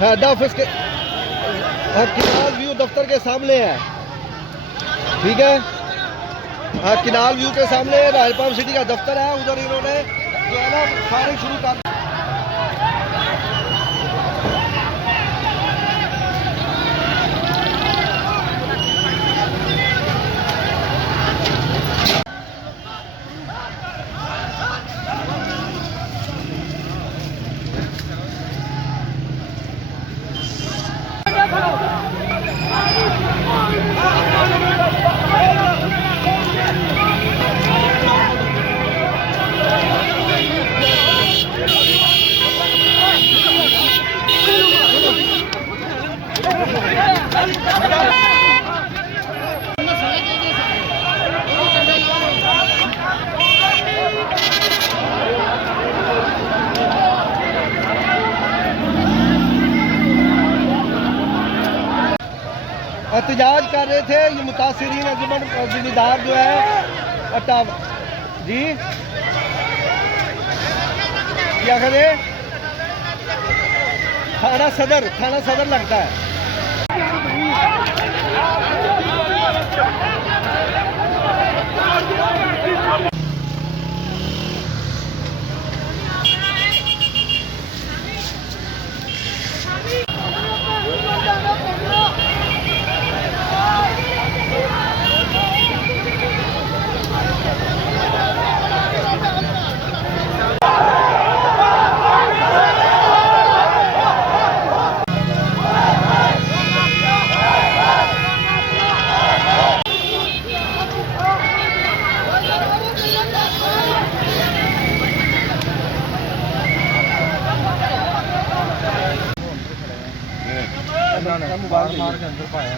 Head office के canal view दफ्तर के सामने है, ठीक है। किनाल व्यू के सामने रॉयल पाम सिटी का दफ्तर है, उधर इन्होंने जो है ना फायरिंग शुरू कर। एहतजाज कर रहे थे ये मुतासिरीन अजमन जिम्मेदार जो है अटाव जी क्या करे थाना सदर लगता है। मोबाइल मार के अंदर पाया